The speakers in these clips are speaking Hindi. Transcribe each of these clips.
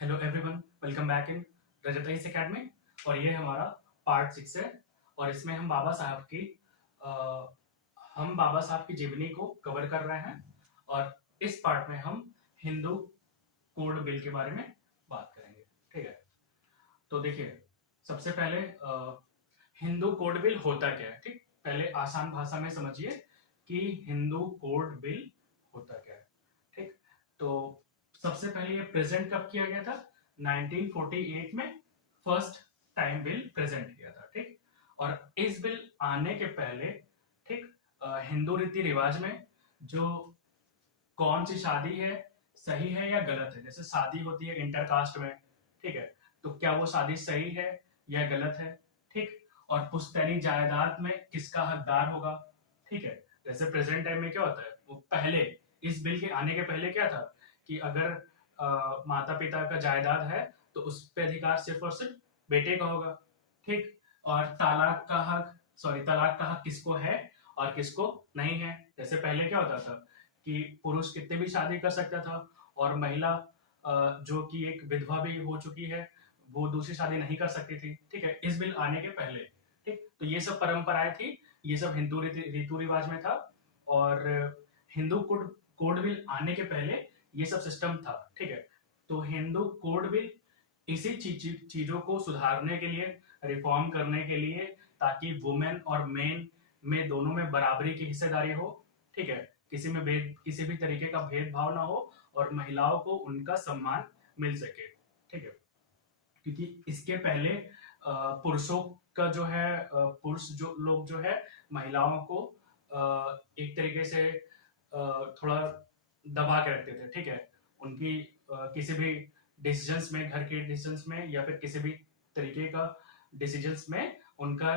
Hello everyone, welcome back in Rajat Raees academy. और ये हमारा पार्ट 6 है। और इसमें अ, हम बाबा साहब की जीवनी को कवर कर रहे हैं। और इस पार्ट में हम हिंदू कोड बिल के बारे में बात करेंगे। ठीक है, तो देखिए, सबसे पहले हिंदू कोड बिल होता क्या है। ठीक, पहले आसान भाषा में समझिए कि हिंदू कोड बिल होता क्या है। ठीक, तो सबसे पहले ये प्रेजेंट कब किया गया था? 1948 में फर्स्ट टाइम बिल प्रेजेंट किया था। ठीक, और इस बिल आने के पहले, ठीक, हिंदू रीति रिवाज में जो कौन सी शादी है, सही है या गलत है, जैसे शादी होती है इंटरकास्ट में, ठीक है, तो क्या वो शादी सही है या गलत है। ठीक, और पुश्तैनी जायदाद में किसका हकदार होगा। ठीक है, जैसे प्रेजेंट टाइम में क्या होता है, वो पहले इस बिल के आने के पहले क्या था कि अगर माता पिता का जायदाद है तो उस पे अधिकार सिर्फ और सिर्फ बेटे का होगा। ठीक, और तलाक का हक किसको है और किसको नहीं है। जैसे पहले क्या होता था कि पुरुष कितने भी शादी कर सकता था और महिला जो कि एक विधवा भी हो चुकी है वो दूसरी शादी नहीं कर सकती थी। ठीक है, इस बिल आने के पहले। ठीक, तो ये सब परंपराएं थी, ये सब हिंदू रीति रिवाज में था। और हिंदू कोड बिल आने के पहले ये सब सिस्टम था। ठीक है, तो हिंदू कोड बिल इसी चीजों को सुधारने के लिए, रिफॉर्म करने के लिए, ताकि वुमेन और मेन में दोनों में बराबरी की हिस्सेदारी हो। ठीक है, किसी भी तरीके का भेदभाव ना हो और महिलाओं को उनका सम्मान मिल सके। ठीक है, क्योंकि इसके पहले पुरुषों का जो है, पुरुष जो लोग जो है महिलाओं को एक तरीके से थोड़ा दबा के रखते थे। ठीक है, उनकी किसी भी डिसीजंस में, घर के डिसीजंस में या फिर किसी भी तरीके का डिसीजंस में उनका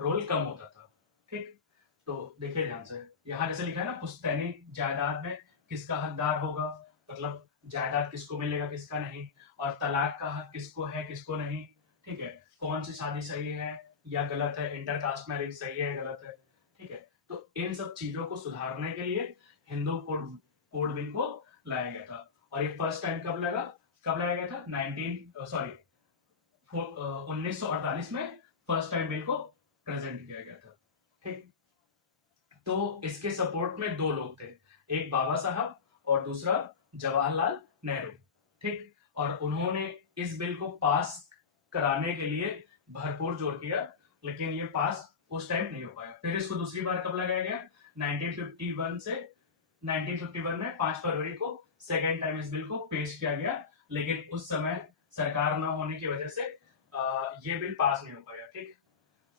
रोल कम होता था। ठीक, तो देखिए ध्यान से, यहाँ जैसे लिखा है ना, पुश्तैनी जायदाद में किसका हकदार होगा, मतलब जायदाद किसको मिलेगा किसका नहीं, और तलाक का हक किसको है किसको नहीं। ठीक है, कौन सी शादी सही है या गलत है, इंटरकास्ट मैरिज सही है या गलत है। ठीक है, तो इन सब चीजों को सुधारने के लिए हिंदू कोड कोड बिल को लाया गया था। और ये फर्स्ट टाइम कब लाया गया था? 1948 में फर्स्ट टाइम बिल को प्रेजेंट किया गया था। ठीक, तो इसके सपोर्ट में दो लोग थे, एक बाबा साहब और दूसरा जवाहरलाल नेहरू। ठीक, और उन्होंने इस बिल को पास कराने के लिए भरपूर जोर किया, लेकिन ये पास उस टाइम नहीं हो पाया। फिर इसको दूसरी बार कब लगाया गया? 1951 से 1951 में 5 फरवरी को सेकेंड टाइम इस बिल को पेश किया गया, लेकिन उस समय सरकार न होने की वजह से ये बिल पास नहीं हो पाया। ठीक,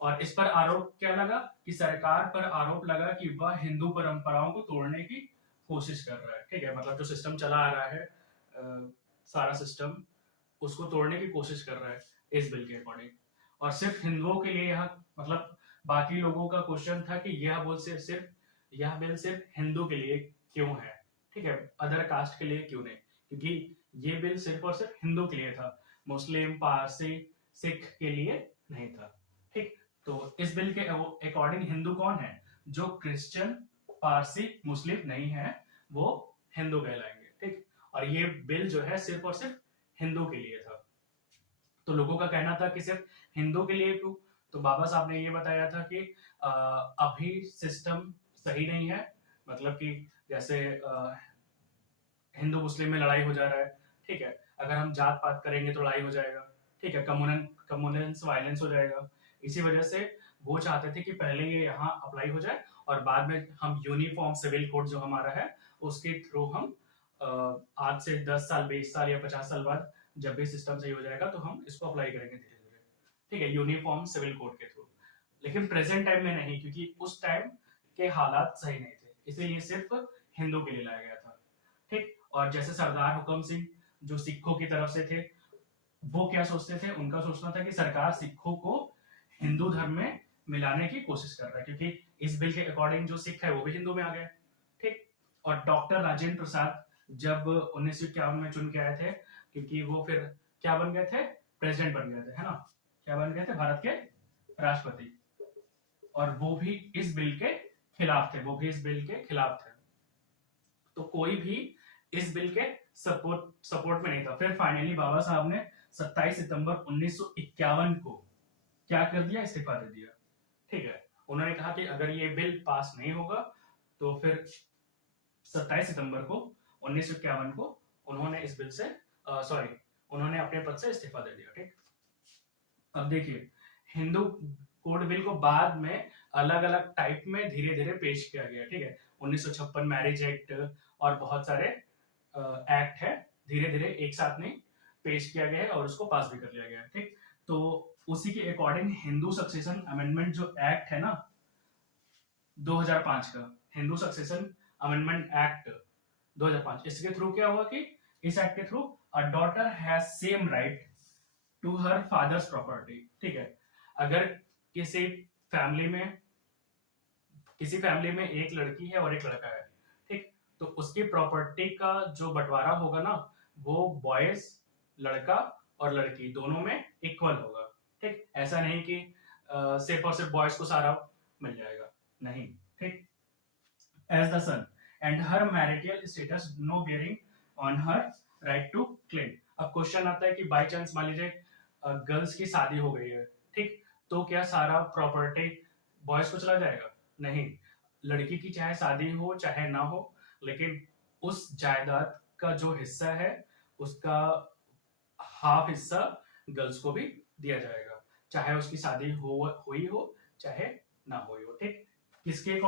और इस पर आरोप क्या लगा कि सरकार पर आरोप लगा कि वह हिंदू परंपराओं को तोड़ने की कोशिश कर रहा है। ठीक है, मतलब जो सिस्टम चला आ रहा है, सारा सिस्टम उसको तोड़ने की कोशिश कर रहा है इस बिल के अकॉर्डिंग। और सिर्फ हिंदुओं के लिए यह, मतलब बाकी लोगों का क्वेश्चन था कि यह बिल सिर्फ हिंदू के लिए क्यों है। ठीक है, अदर कास्ट के लिए क्यों नहीं, क्योंकि ये बिल सिर्फ और सिर्फ हिंदू के लिए था, मुस्लिम, पारसी, सिख के लिए नहीं था। ठीक, तो इस बिल के अकॉर्डिंग हिंदू कौन है? जो क्रिश्चियन, पारसी, मुस्लिम नहीं है वो हिंदू कहलाएंगे। ठीक, और ये बिल जो है सिर्फ और सिर्फ हिंदू के लिए था। तो लोगों का कहना था कि सिर्फ हिंदू के लिए क्यों? तो बाबा साहब ने ये बताया था कि अभी सिस्टम सही नहीं है, मतलब कि जैसे हिंदू मुस्लिम में लड़ाई हो जा रहा है। ठीक है, अगर हम जात पात करेंगे तो लड़ाई हो जाएगा। ठीक है, कम्युनल वायलेंस हो जाएगा। इसी वजह से वो चाहते थे कि पहले ये यहाँ अप्लाई हो जाए और बाद में हम यूनिफॉर्म सिविल कोड जो हमारा है उसके थ्रू हम आज से 10 साल, 20 साल या 50 साल बाद जब भी सिस्टम सही हो जाएगा तो हम इसको अप्लाई करेंगे धीरे धीरे। ठीक है, यूनिफॉर्म सिविल कोड के थ्रू। लेकिन प्रेजेंट टाइम में नहीं, क्योंकि उस टाइम के हालात सही नहीं थे, इसलिए सिर्फ हिंदू के लिए लाया गया था। ठीक, और जैसे सरदार हुकम सिंह जो सिखों की तरफ से थे, वो क्या सोचते थे, उनका सोचना था कि सरकार सिखों को हिंदू धर्म में मिलाने की कोशिश कर रहा है, क्योंकि इस बिल के अकॉर्डिंग जो सिख है वो भी हिंदू में आ गए। ठीक, और डॉक्टर राजेंद्र प्रसाद जब 1951 में चुन के आए थे, क्योंकि वो फिर क्या बन गए थे? प्रेसिडेंट बन गए थे, है ना, क्या बन गए थे? भारत के राष्ट्रपति। और वो भी इस बिल के खिलाफ थे, तो कोई भी इस बिल के सपोर्ट में नहीं था। फिर फाइनली बाबा साहब ने 27 सितंबर 1951 को क्या कर दिया, इस्तीफा दे दिया। ठीक है, उन्होंने कहा कि अगर ये बिल पास नहीं होगा तो फिर 27 सितंबर को 1951 को उन्होंने इस बिल से उन्होंने अपने पद से इस्तीफा दे दिया। ठीक, अब देखिए, हिंदू कोड बिल को बाद में अलग अलग टाइप में धीरे धीरे पेश किया गया। ठीक है, 1956 मैरिज एक्ट और बहुत सारे एक्ट है, धीरे धीरे एक साथ में पेश किया गया है और उसको पास भी कर लिया गया है। ठीक, तो उसी के अकॉर्डिंग हिंदू सक्सेशन अमेंडमेंट जो एक्ट है ना 2005 का, हिंदू सक्सेशन अमेंडमेंट एक्ट 2005, इसके थ्रू क्या हुआ कि इस एक्ट के through a daughter has same right to her father's property. ठीक है, अगर किसी फैमिली में एक लड़की है और एक लड़का है, ठीक, तो उसकी प्रॉपर्टी का जो बंटवारा होगा ना, वो बॉयज, लड़का और लड़की दोनों में इक्वल होगा। ठीक, ऐसा नहीं कि सिर्फ और सिर्फ बॉयज को सारा मिल जाएगा, नहीं। ठीक, as the son and her marital status no bearing on her right to claim. अब क्वेश्चन आता है कि बाय चांस मान लीजिए गर्ल्स की शादी हो गई है, ठीक, तो क्या सारा प्रॉपर्टी बॉयज को चला जाएगा? नहीं, लड़की की चाहे शादी हो चाहे ना हो, लेकिन उस जायदाद का जो हिस्सा है उसका हाफ हिस्सा गर्ल्स को भी दिया जाएगा, चाहे उसकी शादी हुई हो चाहे ना हुई हो। ठीक, किसके